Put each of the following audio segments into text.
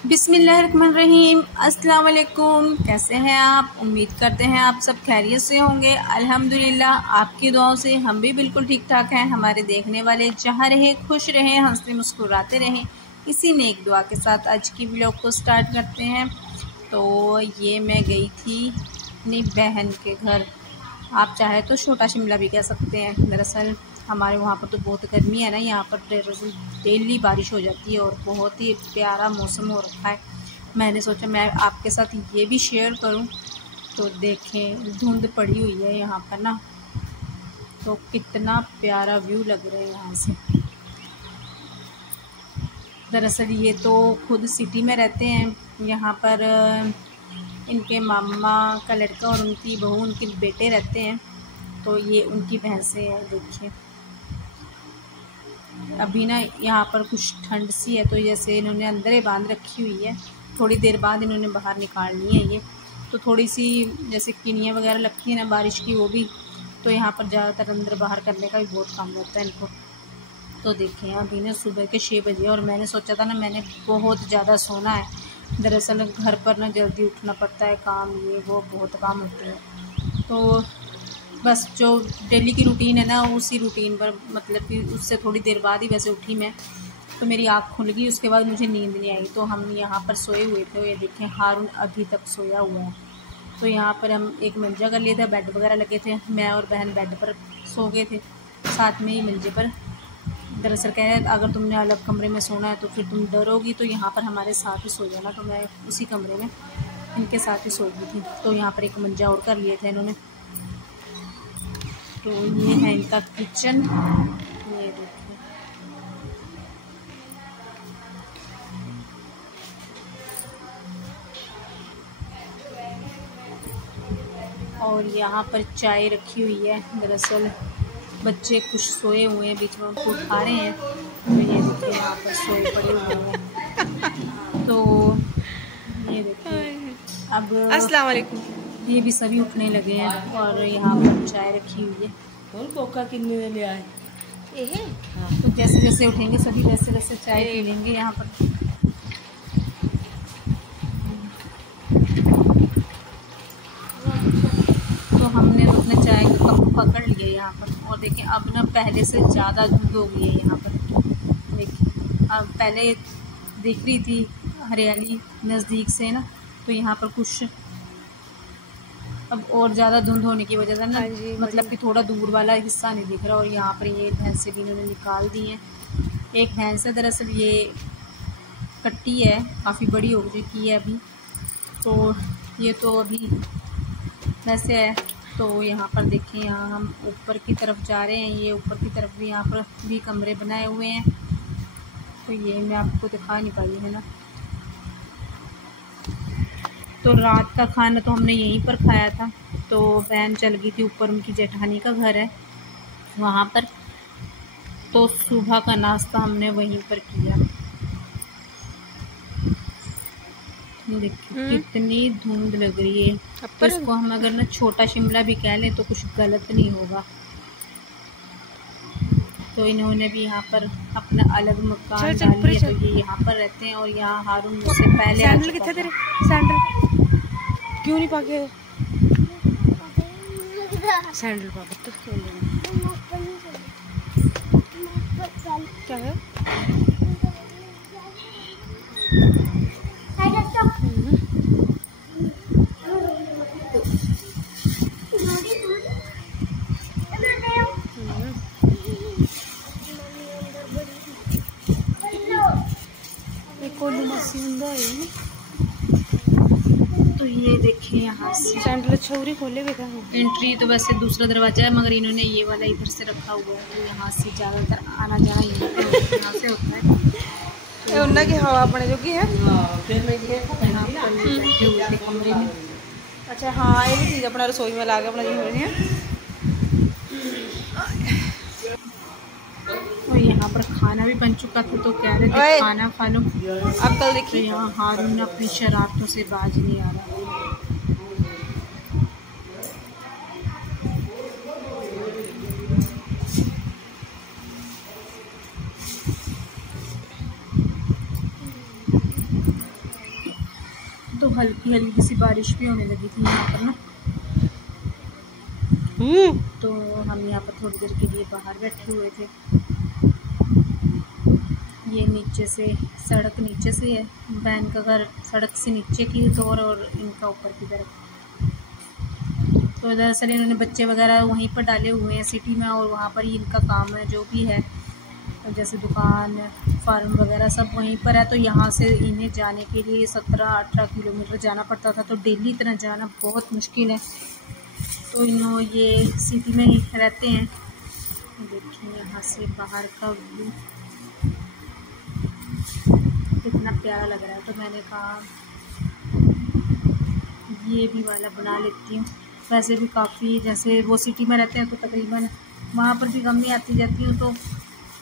बिस्मिल्लाहिर्रहमानिर्रहीम। अस्सलाम वालेकुम। कैसे हैं आप? उम्मीद करते हैं आप सब खैरियत से होंगे। अल्हम्दुलिल्लाह आपकी दुआओं से हम भी बिल्कुल ठीक ठाक हैं। हमारे देखने वाले जहाँ रहे खुश रहें, हंसते मुस्कुराते रहें, इसी नेक दुआ के साथ आज की व्लॉग को स्टार्ट करते हैं। तो ये मैं गई थी अपनी बहन के घर, आप चाहे तो छोटा शिमला भी कह सकते हैं। दरअसल हमारे वहाँ पर तो बहुत गर्मी है ना, यहाँ पर डेली बारिश हो जाती है और बहुत ही प्यारा मौसम हो रखा है। मैंने सोचा मैं आपके साथ ये भी शेयर करूं। तो देखें, धुंध पड़ी हुई है यहाँ पर ना, तो कितना प्यारा व्यू लग रहा है यहाँ से। दरअसल ये तो खुद सिटी में रहते हैं। यहाँ पर इनके मामा का लड़का और उनकी बहू, उनके बेटे रहते हैं। तो ये उनकी भैंसें हैं। देखिए अभी ना यहाँ पर कुछ ठंड सी है, तो जैसे इन्होंने अंदर ही बांध रखी हुई है। थोड़ी देर बाद इन्होंने बाहर निकालनी है ये। तो थोड़ी सी जैसे किनियाँ वगैरह लगती है ना बारिश की, वो भी तो यहाँ पर ज़्यादातर अंदर बाहर करने का भी बहुत काम रहता है इनको। तो देखें अभी ना सुबह के 6 बजे और मैंने सोचा था ना, मैंने बहुत ज़्यादा सोना है। दरअसल घर पर ना जल्दी उठना पड़ता है, काम ये वो बहुत काम होते हैं। तो बस जो डेली की रूटीन है ना, उसी रूटीन पर मतलब कि उससे थोड़ी देर बाद ही वैसे उठी मैं, तो मेरी आँख खुल गई। उसके बाद मुझे नींद नहीं आई। तो हम यहाँ पर सोए हुए थे। ये देखें हारून अभी तक सोया हुआ है। तो यहाँ पर हम एक मंजा कर लिए थे, बेड वगैरह लगे थे, मैं और बहन बेड पर सो गए थे साथ में ही मंजे पर। दरअसल कह रहे अगर तुमने अलग कमरे में सोना है तो फिर तुम डरोगी, तो यहाँ पर हमारे साथ ही सो जाना। तो मैं उसी कमरे में इनके साथ ही सो गई थी। तो यहाँ पर एक मंजा और कर लिए थे इन्होंने। तो ये है इनका किचन, ये देखिए। और यहाँ पर चाय रखी हुई है। दरअसल बच्चे कुछ सोए हुए हैं, बीच में उनको उठा रहे हैं। तो ये देखिए यहाँ पर सोए पड़े हुए हैं। तो ये देखिए अब अस्सलाम वालेकुम, ये भी सभी उठने लगे हैं। और यहाँ पर चाय रखी हुई है। कोका कितने ले आए? तो जैसे जैसे उठेंगे सभी वैसे वैसे चाय पी लेंगे यहाँ पर। तो हमने तो अपने चाय का कप पकड़ लिया यहाँ पर। और देखिए अब ना पहले से ज़्यादा धुंध हो गई है यहाँ पर। देखिए अब पहले दिख रही थी हरियाली नज़दीक से ना, तो यहाँ पर कुछ अब और ज़्यादा धुंध होने की वजह से ना, मतलब कि थोड़ा दूर वाला हिस्सा नहीं दिख रहा। और यहाँ पर ये भैंसें भी इन्होंने निकाल दी हैं। एक भैंस है, दरअसल ये कट्टी है, काफ़ी बड़ी हो चुकी है अभी। तो ये तो अभी वैसे है। तो यहाँ पर देखें, यहाँ हम ऊपर की तरफ जा रहे हैं। ये ऊपर की तरफ भी यहाँ पर भी कमरे बनाए हुए हैं। तो ये मैं आपको दिखा नहीं पाई है ना। तो रात का खाना तो हमने यहीं पर खाया था। तो बहन चल गई थी ऊपर, उनकी जेठानी का घर है वहाँ पर। तो सुबह का नाश्ता हमने वहीं पर किया। देखिए कितनी धुंध लग रही है। तो इसको हम अगर ना छोटा शिमला भी कह लें तो कुछ गलत नहीं होगा। तो इन्होंने भी यहाँ पर अपना अलग मकान डाल लिया। तो ये यहाँ पर रहते हैं। और यहाँ हारून मुझसे पहले सैंडल कितने तेरे? सैंडल क्यों नहीं पाके? सैंडल पाके तो क्या है? तो ये देखिए यहाँ से सैंडल छौरी खोले हुए। एंट्री तो वैसे दूसरा दरवाजा है, मगर इन्होंने ये वाला इधर से रखा हुआ है। तो यहाँ से ज़्यादातर आना जाना यहाँ से होता है। उन्ना की हवा अपने जो की है यहाँ पर बैठे हुए थे कमरे में। अच्छा हाँ, ये भी चीज़ अपना रसोई में ला के अपना जो हो रही है। और यहाँ पर खाना भी बन चुका था। तो कह रहे थे खाना खा लो। अब कल देखिए यहाँ हारून अपनी शरारतों से बाज नहीं आ रहा। तो हल्की हल्की सी बारिश भी होने लगी थी यहाँ पर ना। तो हम यहाँ पर थोड़ी देर के लिए बाहर बैठे हुए थे। ये नीचे से सड़क नीचे से है, बहन का घर सड़क से नीचे की ओर और इनका ऊपर की तरफ। तो दरअसल इन्होंने बच्चे वगैरह वहीं पर डाले हुए हैं सिटी में, और वहाँ पर ही इनका काम है जो भी है, जैसे दुकान फार्म वगैरह सब वहीं पर है। तो यहाँ से इन्हें जाने के लिए 17-18 किलोमीटर जाना पड़ता था, तो डेली इतना जाना बहुत मुश्किल है। तो इन्हों ये सिटी में ही रहते हैं। देखिए यहाँ से बाहर का व्यू कितना प्यारा लग रहा है। तो मैंने कहा ये भी वाला बना लेती हूँ। वैसे भी काफ़ी, जैसे वो सिटी में रहते हैं तो तकरीबन वहाँ पर भी कम नहीं आती जाती हूँ, तो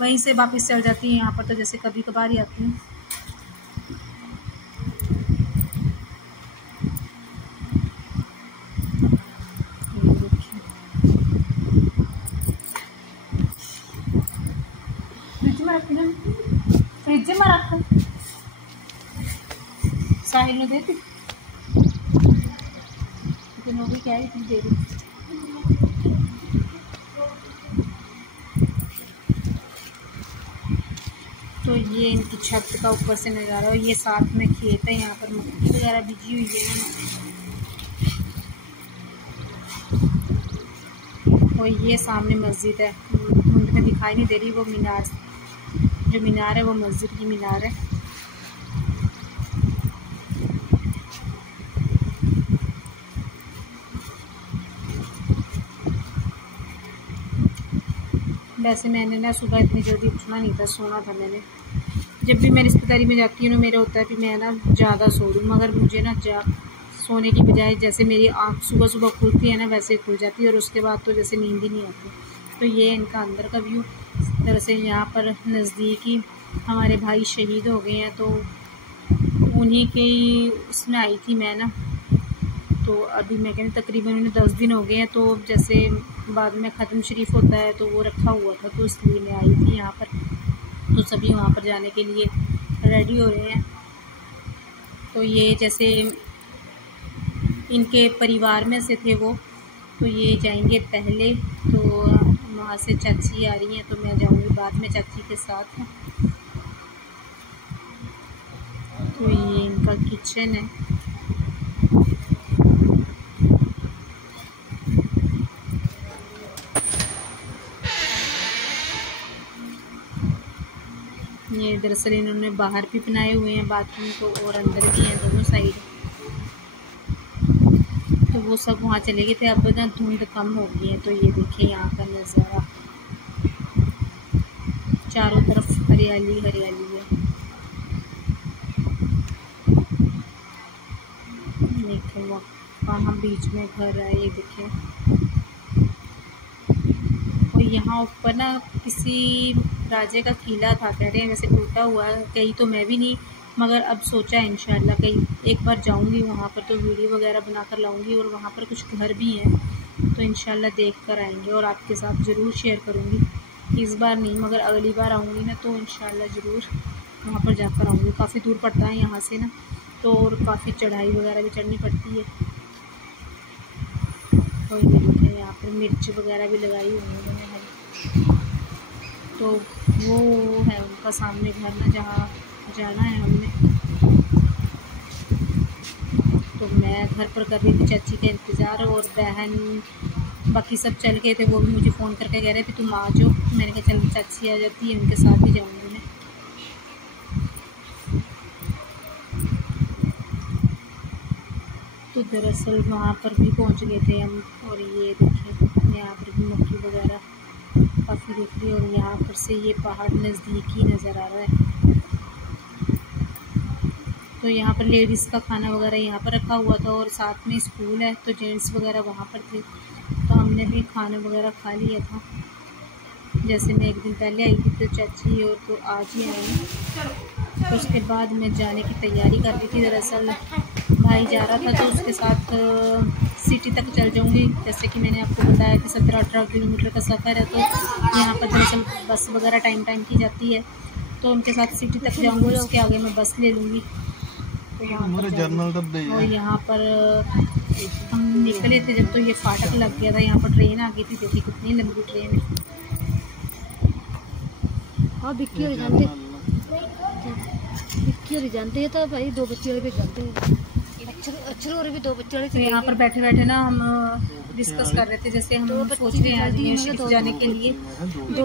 वहीं से वापस चल जाती हैं। यहाँ पर तो जैसे कभी कभार ही आती हूँ। फ्रिज में रख साहिल ने देती, लेकिन वो भी क्या है दे दी। तो ये इनकी छत का ऊपर से नज़ारा, और ये साथ में खेत है। यहाँ पर मक्की वगैरह बिजी हुई है। और ये सामने मस्जिद है, धुंध में दिखाई नहीं दे रही। वो मीनार, जो मीनार है वो मस्जिद की मीनार है। वैसे मैंने ना सुबह इतनी जल्दी उठना नहीं था, सोना था मैंने। जब भी मैं रिश्तेदारी में जाती हूँ ना, मेरा होता है कि मैं ना ज़्यादा सो लूँ, मगर मुझे ना सोने की बजाय जैसे मेरी आँख सुबह सुबह खुलती है ना, वैसे खुल जाती है, और उसके बाद तो जैसे नींद ही नहीं आती। तो ये इनका अंदर का व्यू। दरअसल यहाँ पर नज़दीक ही हमारे भाई शहीद हो गए हैं, तो उन्हीं के उसमें आई थी मैं ना। तो अभी मैं कहती तकरीबन उन्हें 10 दिन हो गए हैं। तो जैसे बाद में ख़त्म शरीफ होता है तो वो रखा हुआ था, तो इसलिए मैं आई थी यहाँ पर। तो सभी वहाँ पर जाने के लिए रेडी हो रहे हैं। तो ये जैसे इनके परिवार में से थे वो, तो ये जाएंगे पहले। तो वहाँ से चाची आ रही हैं, तो मैं जाऊँगी बाद में चाची के साथ। तो ये इनका किचन है। ये दरअसल इन्होंने बाहर भी बनाए हुए हैं बाथरूम को, और अंदर भी हैं दोनों साइड। तो वो सब वहाँ चले गए थे, अब ना धुंध कम हो गई है। तो ये देखिए यहाँ का नज़ारा, चारों तरफ हरियाली हरियाली है। देखो वहाँ बीच में घर है, ये देखिए। और यहाँ ऊपर ना किसी राजे का किला था, कह रहे हैं वैसे टूटा हुआ है। कहीं तो मैं भी नहीं, मगर अब सोचा है इंशाल्लाह कहीं एक बार जाऊंगी वहाँ पर, तो वीडियो वगैरह बनाकर लाऊंगी। और वहाँ पर कुछ घर भी हैं, तो इंशाल्लाह देख कर आएंगे और आपके साथ ज़रूर शेयर करूँगी। इस बार नहीं, मगर अगली बार आऊँगी ना, तो इंशाल्लाह ज़रूर वहाँ पर जाकर आऊँगी। काफ़ी दूर पड़ता है यहाँ से ना, तो और काफ़ी चढ़ाई वगैरह भी चढ़नी पड़ती है। तो ये देखें यहाँ पर मिर्च वगैरह भी लगाई हुई है उन्होंने। तो वो है उनका सामने घर ना, जहाँ जाना है हमने। तो मैं घर पर कर रही थी चाची का इंतज़ार, और बहन बाकी सब चल गए थे। वो भी मुझे फ़ोन करके कह रहे थे तुम आ जाओ। मैंने कहा चल चाची आ जाती है, उनके साथ ही जाऊँगी मैं। तो दरअसल वहाँ पर भी पहुँच गए थे हम। और ये देखिए यहाँ पर भी मक्की वगैरह काफ़ी दिख रही है, और यहाँ पर से ये पहाड़ नज़दीक ही नज़र आ रहा है। तो यहाँ पर लेडीज़ का खाना वगैरह यहाँ पर रखा हुआ था, और साथ में स्कूल है, तो जेंट्स वगैरह वहाँ पर थे। तो हमने भी खाना वगैरह खा लिया था। जैसे मैं एक दिन पहले आई थी, तो चाची और तो आज ही आए हैं। तो उसके बाद मैं जाने की तैयारी कर रही थी। दरअसल भाई जा रहा था, तो उसके साथ सिटी तक चल जाऊंगी। जैसे कि मैंने आपको बताया कि 17-18 किलोमीटर का सफ़र है, तो यहाँ पर दरअसल बस वगैरह टाइम की जाती है। तो उनके साथ सिटी तक जाऊंगी, उसके आगे मैं बस ले लूँगी। तो वहाँ पर और यहाँ पर हम निकले थे जब तो ये फाटक लग गया था, यहाँ पर ट्रेन आ गई थी। देखिए कितनी लंबी ट्रेन है। हाँ विक्की और जानते हैं तो भाई 2 बच्चे वाले भी जानते हैं, अच्छे और भी 2 बच्चे वाले। तो यहाँ पर बैठे बैठे ना हम डिस्कस कर रहे थे, जैसे हम सोच रहे हैं आदमी शिफ्ट जाने के लिए, तो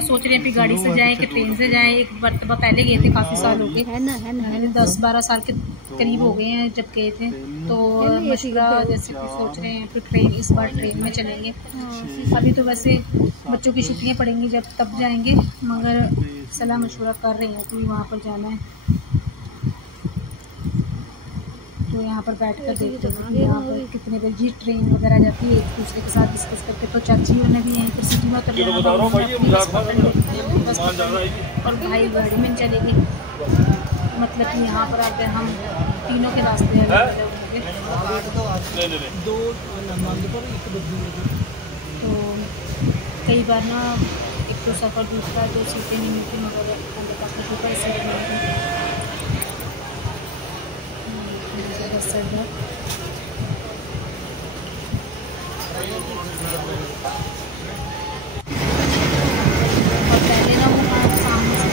सोच रहे हैं कि गाड़ी से जाएं कि ट्रेन से जाएं। एक मरतबा पहले गए थे, काफ़ी साल हो गए, 10-12 साल के करीब हो गए हैं जब गए थे। तो मशवरा जैसे कि सोच रहे हैं फिर ट्रेन, इस बार ट्रेन में चलेंगे। अभी तो वैसे बच्चों की छुट्टियां पड़ेंगी जब तब जाएंगे, मगर सलाह मशवरा कर रहे हैं कि वहाँ पर जाना है। तो यहाँ पर बैठ कर देखते हैं यहाँ पर कितने बजे ट्रेन वगैरह जाती है, एक दूसरे के साथ डिस्कस करके। तो चाचियों ने भी यहीं पर सिटी में उतर जाना और भाई गाड़ी में चले गए। मतलब कि यहाँ पर आकर हम तीनों के रास्ते तो कई बार ना एक तो सफ़र दूसरा 2 सीटें नहीं मिलती, मगर और पहले ना वो सामने से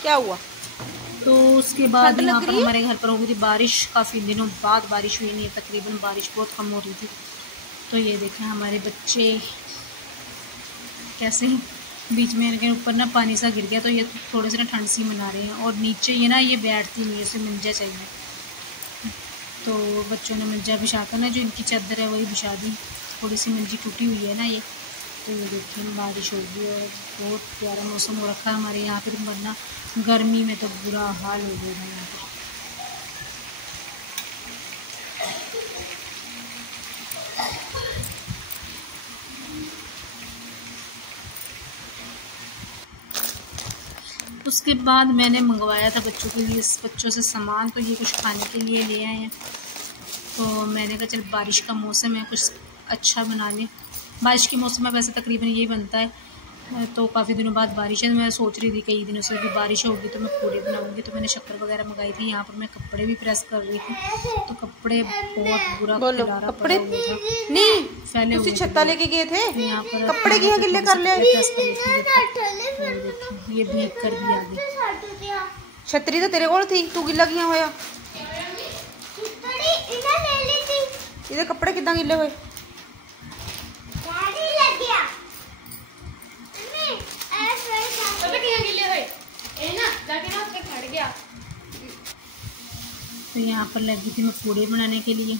क्या हुआ? तो उसके बाद यहाँ पर हमारे घर पर हो गई थी बारिश। काफ़ी दिनों बाद बारिश हुई नहीं है, तकरीबन बारिश बहुत कम हो रही थी। तो ये देखें हमारे बच्चे कैसे बीच में इनके ऊपर ना पानी सा गिर गया, तो ये थोड़े से ना ठंड सी मना रहे हैं। और नीचे ये ना ये बैठती नहीं है, उसे मंजा चाहिए। तो बच्चों ने मंजा बिछा कर ना, जो इनकी चादर है वही बिछा दी। थोड़ी सी मंजी टूटी हुई है ना ये। तो ये देखिए बारिश होगी और बहुत प्यारा मौसम हो रखा है हमारे यहाँ पर, वरना गर्मी में तो बुरा हाल हो गया है यहाँ पर। उसके बाद मैंने मंगवाया था बच्चों के लिए, बच्चों से सामान। तो ये कुछ खाने के लिए ले आए हैं। तो मैंने कहा चल बारिश का मौसम है, कुछ अच्छा बना लें। बारिश के मौसम में वैसे तकरीबन यही बनता है। तो काफ़ी दिनों बाद बारिश है। मैं सोच रही थी कई दिनों से कि बारिश होगी तो मैं पूड़े बनाऊंगी। तो मैंने शक्कर वगैरह मंगाई थी। यहाँ पर मैं कपड़े भी प्रेस कर रही थी, तो कपड़े बहुत बुरा कपड़े नहीं फैले हुए। छत्ता लेके गए थे, यहाँ पर कपड़े की गिल्ले कर ले। ये भीग कर भी आ गई। छतरी तो तेरे कोल थी, तू गिल्ला किया होया? ये कपड़े कितना गिल्ले हुए? तो यहाँ पर लगी थी मैं पूड़े बनाने के लिए।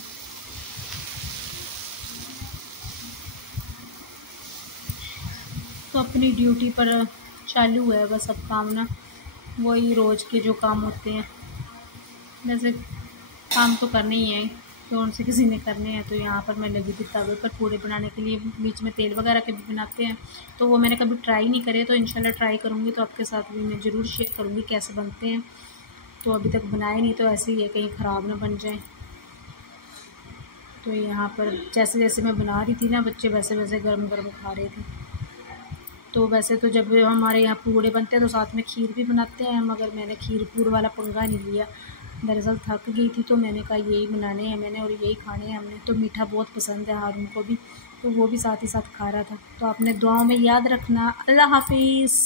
तो अपनी ड्यूटी पर चालू है बस अब काम ना, वही रोज़ के जो काम होते हैं। वैसे काम तो करने ही है, कौन से किसी ने करने हैं। तो यहाँ पर मैं लगी थी तवे पर पूड़े बनाने के लिए। बीच में तेल वगैरह के भी बनाते हैं, तो वो मैंने कभी ट्राई नहीं करे। तो इंशाल्लाह ट्राई करूँगी तो आपके साथ भी मैं ज़रूर शेयर करूँगी कैसे बनते हैं। तो अभी तक बनाए नहीं, तो ऐसे ही है कहीं ख़राब ना बन जाए। तो यहाँ पर जैसे जैसे मैं बना रही थी ना, बच्चे वैसे वैसे गर्म गर्म खा रहे थे। तो वैसे तो जब हमारे यहाँ पूड़े बनते हैं तो साथ में खीर भी बनाते हैं, मगर मैंने खीर पूर वाला पंगा नहीं लिया। दरअसल थक गई थी, तो मैंने कहा यही बनाने हैं मैंने और यही खाने हैं हमने। तो मीठा बहुत पसंद है हारून को भी, तो वो भी साथ ही साथ खा रहा था। तो आपने दुआओं में याद रखना। अल्लाह हाफिज़।